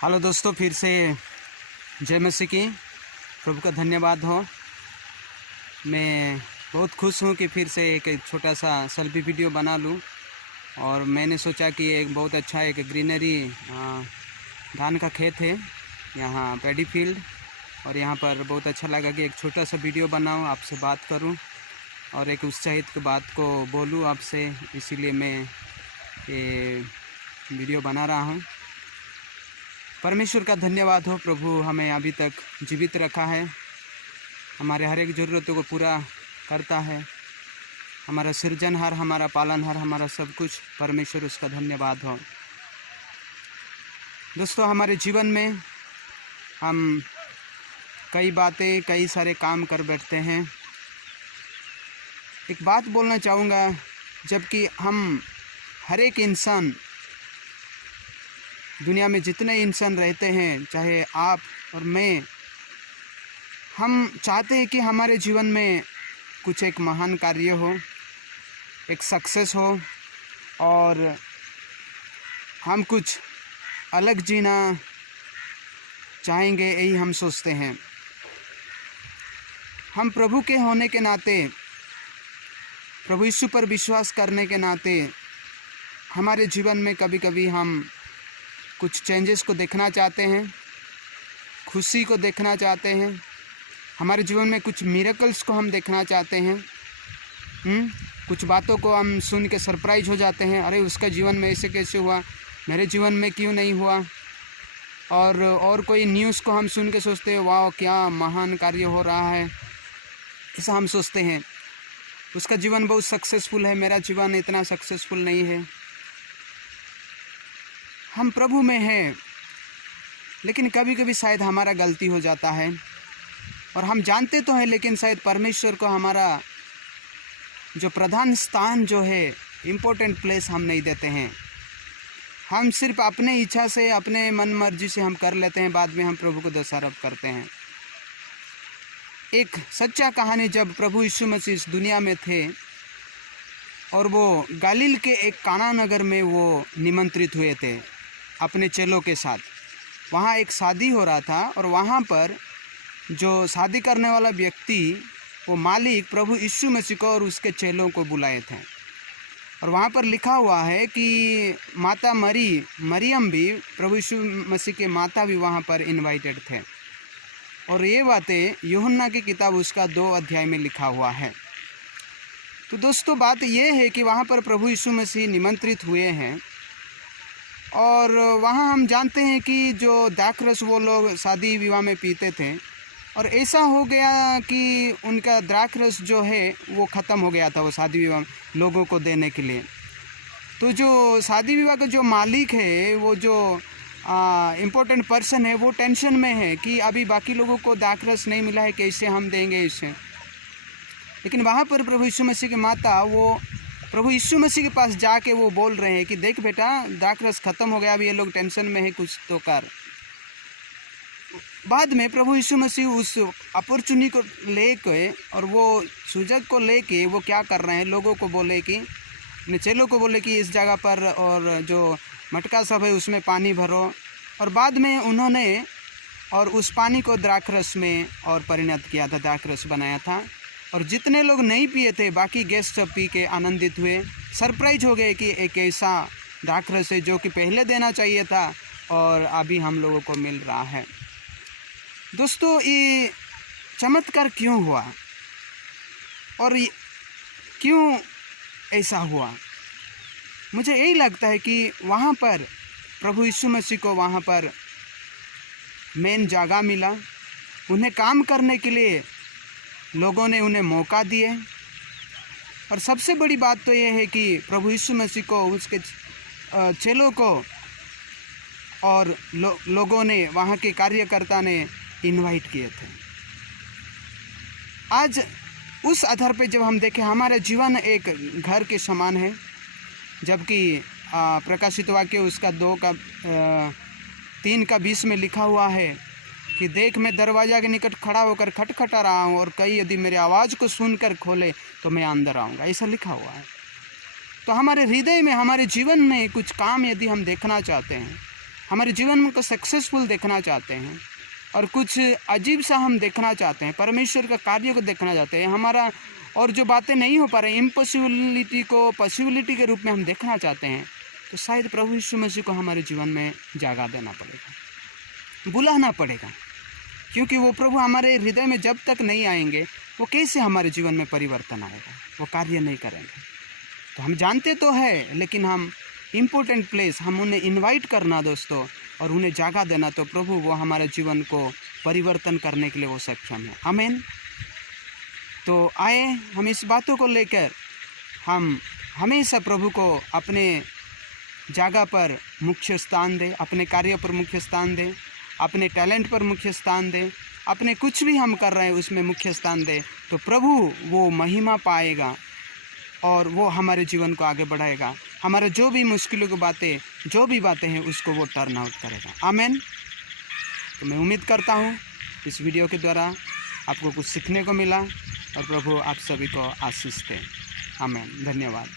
Hello दोस्तों, फिर से जय मसीह की। प्रभु का धन्यवाद हो। मैं बहुत खुश हूँ कि फिर से एक छोटा सा सेल्फी वीडियो बना लूँ। और मैंने सोचा कि एक बहुत अच्छा एक ग्रीनरी धान का खेत है यहाँ, पैडी फील्ड, और यहाँ पर बहुत अच्छा लगा कि एक छोटा सा वीडियो बनाऊँ, आपसे बात करूँ और एक उत्साहित बात को बोलूँ आपसे। इसीलिए मैं ये वीडियो बना रहा हूँ। परमेश्वर का धन्यवाद हो, प्रभु हमें अभी तक जीवित रखा है, हमारे हर एक ज़रूरतों को पूरा करता है, हमारा सृजनहार, हमारा पालनहार, हमारा सब कुछ परमेश्वर, उसका धन्यवाद हो। दोस्तों, हमारे जीवन में हम कई बातें, कई सारे काम कर बैठते हैं। एक बात बोलना चाहूँगा, जबकि हम हर एक इंसान, दुनिया में जितने इंसान रहते हैं, चाहे आप और मैं, हम चाहते हैं कि हमारे जीवन में कुछ एक महान कार्य हो, एक सक्सेस हो, और हम कुछ अलग जीना चाहेंगे, यही हम सोचते हैं। हम प्रभु के होने के नाते, प्रभु यीशु पर विश्वास करने के नाते, हमारे जीवन में कभी कभी हम कुछ चेंजेस को देखना चाहते हैं, खुशी को देखना चाहते हैं, हमारे जीवन में कुछ मिरेकल्स को हम देखना चाहते हैं। कुछ बातों को हम सुन के सरप्राइज हो जाते हैं, अरे उसका जीवन में ऐसे कैसे हुआ, मेरे जीवन में क्यों नहीं हुआ। और कोई न्यूज़ को हम सुन के सोचते हैं, वाह क्या महान कार्य हो रहा है, ऐसा हम सोचते हैं। उसका जीवन बहुत सक्सेसफुल है, मेरा जीवन इतना सक्सेसफुल नहीं है। हम प्रभु में हैं, लेकिन कभी कभी शायद हमारा गलती हो जाता है, और हम जानते तो हैं, लेकिन शायद परमेश्वर को हमारा जो प्रधान स्थान जो है, इम्पोर्टेंट प्लेस हम नहीं देते हैं। हम सिर्फ अपने इच्छा से, अपने मन मर्जी से हम कर लेते हैं, बाद में हम प्रभु को दोषारोप करते हैं। एक सच्चा कहानी, जब प्रभु यीशु मसीह इस दुनिया में थे और वो गलील के एक काना नगर में वो निमंत्रित हुए थे अपने चेलों के साथ। वहाँ एक शादी हो रहा था, और वहाँ पर जो शादी करने वाला व्यक्ति, वो मालिक प्रभु यीशु मसीह को और उसके चेलों को बुलाए थे। और वहाँ पर लिखा हुआ है कि माता मरियम भी, प्रभु यीशु मसीह के माता भी वहाँ पर इनवाइटेड थे। और ये बातें यूहन्ना की किताब उसका 2 अध्याय में लिखा हुआ है। तो दोस्तों, बात ये है कि वहाँ पर प्रभु यीशु मसीह निमंत्रित हुए हैं, और वहाँ हम जानते हैं कि जो द्राक्षरस वो लोग शादी विवाह में पीते थे, और ऐसा हो गया कि उनका द्राक्षरस जो है वो ख़त्म हो गया था, वो शादी विवाह लोगों को देने के लिए। तो जो शादी विवाह का जो मालिक है, वो जो इम्पोर्टेंट पर्सन है, वो टेंशन में है कि अभी बाकी लोगों को द्राक्षरस नहीं मिला है, कैसे हम देंगे इसे। लेकिन वहाँ पर प्रभु यीशु मसीह की माता, वो प्रभु यीशु मसीह के पास जाके वो बोल रहे हैं कि देख बेटा, द्राक्षरस ख़त्म हो गया, अभी ये लोग टेंशन में है, कुछ तो कर। बाद में प्रभु यीशु मसीह उस अपॉर्चुनिटी को लेके और वो सुजग को लेके वो क्या कर रहे हैं, लोगों को बोले कि, अपने चेलों को बोले कि इस जगह पर और जो मटका सब है उसमें पानी भरो। और बाद में उन्होंने और उस पानी को द्राक्षरस में और परिणत किया था, द्राक्षरस बनाया था। और जितने लोग नहीं पिए थे, बाकी गेस्ट सब पी के आनंदित हुए, सरप्राइज हो गए कि एक ऐसा द्राक्षरस है जो कि पहले देना चाहिए था और अभी हम लोगों को मिल रहा है। दोस्तों, ये चमत्कार क्यों हुआ और क्यों ऐसा हुआ? मुझे यही लगता है कि वहाँ पर प्रभु यीशु मसीह को वहाँ पर मेन जगह मिला, उन्हें काम करने के लिए लोगों ने उन्हें मौका दिए। और सबसे बड़ी बात तो ये है कि प्रभु यीशु मसीह को, उसके चेलों को और लोगों ने, वहाँ के कार्यकर्ता ने इनवाइट किए थे। आज उस आधार पे जब हम देखें, हमारा जीवन एक घर के समान है, जबकि प्रकाशित वाक्य उसका 3:20 में लिखा हुआ है कि देख, मैं दरवाज़ा के निकट खड़ा होकर खटखटा रहा हूँ, और कई यदि मेरी आवाज़ को सुनकर खोले तो मैं अंदर आऊँगा, ऐसा लिखा हुआ है। तो हमारे हृदय में, हमारे जीवन में कुछ काम यदि हम देखना चाहते हैं, हमारे जीवन को सक्सेसफुल देखना चाहते हैं और कुछ अजीब सा हम देखना चाहते हैं, परमेश्वर का कार्य को देखना चाहते हैं, हमारा और जो बातें नहीं हो पा रही इम्पॉसिबिलिटी को पॉसिबिलिटी के रूप में हम देखना चाहते हैं, तो शायद प्रभु यीशु मसीह को हमारे जीवन में जागा देना पड़ेगा, बुलाना पड़ेगा, क्योंकि वो प्रभु हमारे हृदय में जब तक नहीं आएंगे वो कैसे हमारे जीवन में परिवर्तन आएगा, वो कार्य नहीं करेंगे। तो हम जानते तो है, लेकिन हम इम्पोर्टेंट प्लेस हम उन्हें इनवाइट करना दोस्तों और उन्हें जागा देना, तो प्रभु वो हमारे जीवन को परिवर्तन करने के लिए वो सक्षम है। आमीन। तो आए हम इस बातों को लेकर हम हमेशा प्रभु को अपने जगह पर मुख्य स्थान दें, अपने कार्य पर मुख्य स्थान दें, अपने टैलेंट पर मुख्य स्थान दें, अपने कुछ भी हम कर रहे हैं उसमें मुख्य स्थान दें, तो प्रभु वो महिमा पाएगा और वो हमारे जीवन को आगे बढ़ाएगा। हमारे जो भी मुश्किलों की बातें जो भी बातें हैं उसको वो टर्न आउट करेगा। आमीन। तो मैं उम्मीद करता हूँ इस वीडियो के द्वारा आपको कुछ सीखने को मिला और प्रभु आप सभी को आशीष दे। आमीन। धन्यवाद।